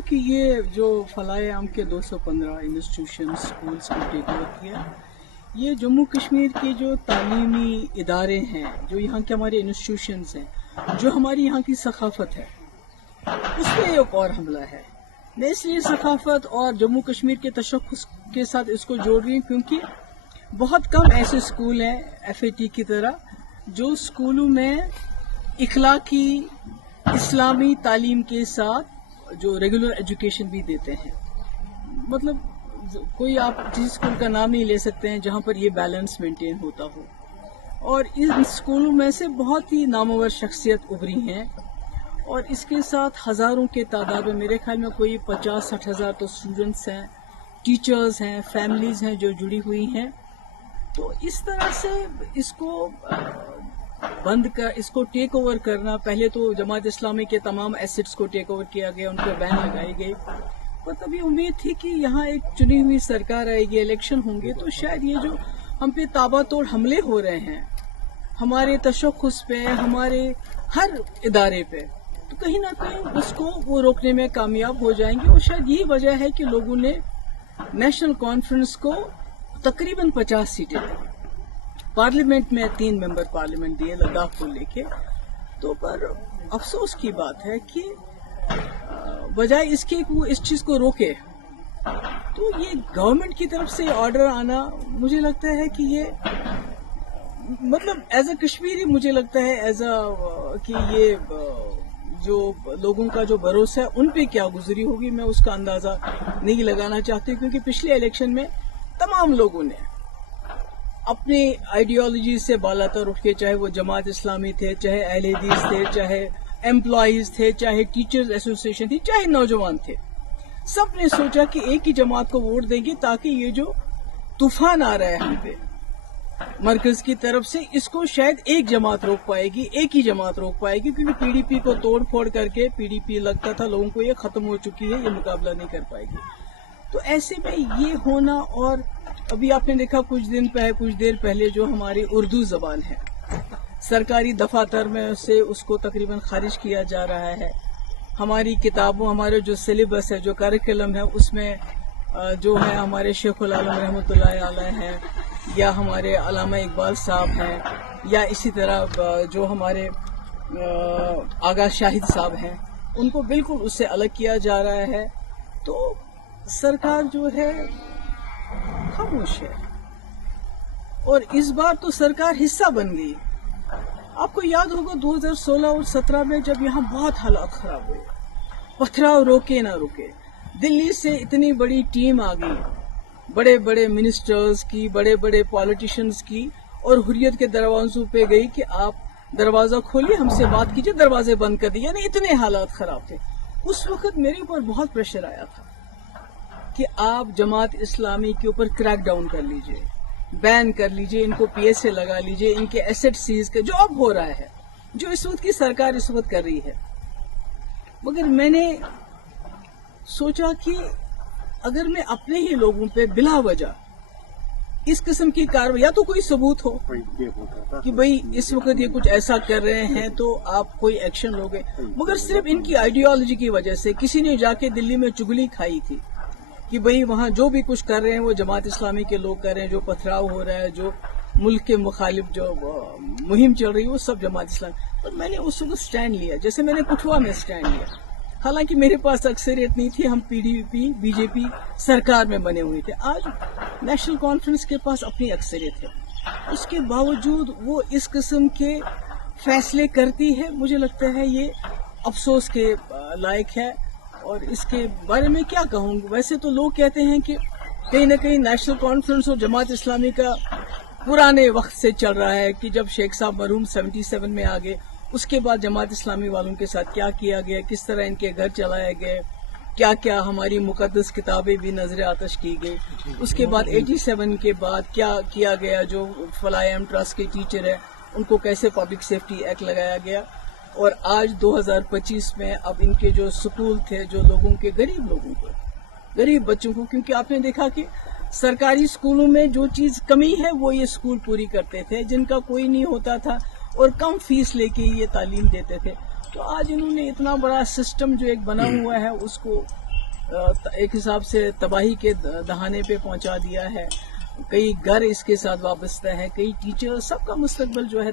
ہوں کہ یہ جو فلاح عام کے 215 انسٹیٹیوشن اسکولس کو ٹیک اوور کیا، یہ جموں کشمیر کے جو تعلیمی ادارے ہیں، جو یہاں کے ہمارے انسٹیٹیوشنز ہیں، جو ہماری یہاں کی ثقافت ہے، اس پہ ایک اور حملہ ہے۔ میں اس لیے ثقافت اور جموں کشمیر کے تشخص کے ساتھ اس کو جوڑ رہی ہوں کیونکہ بہت کم ایسے اسکول ہیں FAT کی طرح جو اسکولوں میں اخلاقی اسلامی تعلیم کے ساتھ جو ریگولر ایجوکیشن بھی دیتے ہیں۔ مطلب کوئی آپ جس اسکول کا نام نہیں لے سکتے ہیں جہاں پر یہ بیلنس مینٹین ہوتا ہو، اور ان اسکولوں میں سے بہت ہی نامور شخصیت ابھری ہیں، اور اس کے ساتھ ہزاروں کے تعداد میں، میرے خیال میں کوئی 50-60 ہزار تو اسٹوڈنٹس ہیں، ٹیچرز ہیں، فیملیز ہیں جو جڑی ہوئی ہیں۔ تو اس طرح سے اس کو اس کو ٹیک اوور کرنا، پہلے تو جماعت اسلامی کے تمام ایسٹس کو ٹیک اوور کیا گیا، ان کو بین لگائی گئی، اور تبھی امید تھی کہ یہاں ایک چنی ہوئی سرکار آئے گی، الیکشن ہوں گے، تو شاید یہ جو ہم پہ تابا توڑ حملے ہو رہے ہیں ہمارے تشخص پہ، ہمارے ہر ادارے پہ، تو کہیں نہ کہیں اس کو وہ روکنے میں کامیاب ہو جائیں گے۔ اور شاید یہی وجہ ہے کہ لوگوں نے نیشنل کانفرنس کو تقریباً 50 سیٹیں دی، پارلیمنٹ میں 3 ممبر پارلیمنٹ دیے لداخ کو لے کے۔ تو پر افسوس کی بات ہے کہ بجائے اس کے وہ اس چیز کو روکے، تو یہ گورنمنٹ کی طرف سے آرڈر آنا، مجھے لگتا ہے کہ یہ مطلب ایز اے کشمیری مجھے لگتا ہے کہ یہ جو لوگوں کا جو بھروسہ ہے ان پہ کیا گزری ہوگی، میں اس کا اندازہ نہیں لگانا چاہتی، کیونکہ پچھلے الیکشن میں تمام لوگوں نے اپنی آئیڈیالوجی سے بالا تر اٹھ کے، چاہے وہ جماعت اسلامی تھے، چاہے اہل حدیث تھے، چاہے امپلائیز تھے، چاہے ٹیچرز ایسوسی ایشن تھی، چاہے نوجوان تھے، سب نے سوچا کہ ایک ہی جماعت کو ووٹ دیں گے تاکہ یہ جو طوفان آ رہا ہے ہم پہ مرکز کی طرف سے، اس کو شاید ایک جماعت روک پائے گی، ایک ہی جماعت روک پائے گی، کیونکہ PDP کو توڑ پھوڑ کر کے PDP لگتا تھا لوگوں کو یہ ختم ہو چکی ہے، یہ مقابلہ نہیں کر پائے گی۔ تو ایسے میں یہ ہونا، اور ابھی آپ نے دیکھا کچھ دیر پہلے جو ہماری اردو زبان ہے، سرکاری دفاتر میں سے اس کو تقریباً خارج کیا جا رہا ہے۔ ہماری کتابوں، ہمارے جو سلیبس ہے، جو کریکولم ہے، اس میں جو ہے ہمارے شیخ العالم رحمۃ اللہ علیہ ہیں، یا ہمارے علامہ اقبال صاحب ہیں، یا اسی طرح جو ہمارے آغا شاہد صاحب ہیں، ان کو بالکل اس سے الگ کیا جا رہا ہے۔ تو سرکار جو ہے خاموش ہے، اور اس بار تو سرکار حصہ بن گئی۔ آپ کو یاد ہوگا 2016 اور 17 میں جب یہاں بہت حالات خراب ہوئے، پتھراؤ روکے نہ روکے، دلی سے اتنی بڑی ٹیم آ گئی، بڑے بڑے منسٹرز کی، بڑے بڑے پالیٹیشنز کی، اور حریت کے دروازوں پہ گئی کہ آپ دروازہ کھولیے، ہم سے بات کیجیے، دروازے بند کر دیے، یعنی اتنے حالات خراب تھے۔ اس وقت میرے اوپر بہت پریشر آیا تھا کہ آپ جماعت اسلامی کے اوپر کریک ڈاؤن کر لیجئے، بین کر لیجئے، ان کو PSA لگا لیجئے، ان کے ایسٹ سیز کا جو اب ہو رہا ہے، جو اس وقت کی سرکار اس وقت کر رہی ہے۔ مگر میں نے سوچا کہ اگر میں اپنے ہی لوگوں پہ بلا وجہ اس قسم کی کارروائی، یا تو کوئی ثبوت ہو کہ بھئی اس وقت یہ کچھ ایسا کر رہے ہیں تو آپ کوئی ایکشن لوگے، مگر صرف ان کی آئیڈیالوجی کی وجہ سے کسی نے جا کے دلی میں چگلی کھائی تھی کہ بھئی وہاں جو بھی کچھ کر رہے ہیں وہ جماعت اسلامی کے لوگ کر رہے ہیں، جو پتھراؤ ہو رہا ہے، جو ملک کے مخالف جو مہم چل رہی ہے، وہ سب جماعت اسلامی۔ اور میں نے اس وقت سٹینڈ لیا، جیسے میں نے کٹھوا میں سٹینڈ لیا، حالانکہ میرے پاس اکثریت نہیں تھی، ہم PDP BJP سرکار میں بنے ہوئے تھے۔ آج نیشنل کانفرنس کے پاس اپنی اکثریت ہے، اس کے باوجود وہ اس قسم کے فیصلے کرتی ہے، مجھے لگتا ہے یہ افسوس کے لائق ہے۔ اور اس کے بارے میں کیا کہوں گا، ویسے تو لوگ کہتے ہیں کہ کہیں نہ کہیں نیشنل کانفرنس اور جماعت اسلامی کا پرانے وقت سے چل رہا ہے، کہ جب شیخ صاحب مرحوم 77 میں آ گئے، اس کے بعد جماعت اسلامی والوں کے ساتھ کیا کیا گیا، کس طرح ان کے گھر چلائے گئے، کیا کیا ہماری مقدس کتابیں بھی نظر آتش کی گئی، اس کے بعد 87 کے بعد کیا کیا گیا، جو فلاح عام ٹرسٹ کے ٹیچر ہیں ان کو کیسے پبلک سیفٹی ایکٹ لگایا گیا، اور آج 2025 میں اب ان کے جو سکول تھے، جو لوگوں کے غریب لوگوں کو، غریب بچوں کو، کیونکہ آپ نے دیکھا کہ سرکاری اسکولوں میں جو چیز کمی ہے وہ یہ اسکول پوری کرتے تھے، جن کا کوئی نہیں ہوتا تھا اور کم فیس لے کے یہ تعلیم دیتے تھے۔ تو آج انہوں نے اتنا بڑا سسٹم جو ایک بنا ہوا ہے اس کو ایک حساب سے تباہی کے دہانے پہ پہنچا دیا ہے. کئی گھر اس کے ساتھ وابستہ ہے, کئی ٹیچر, سب کا مستقبل جو ہے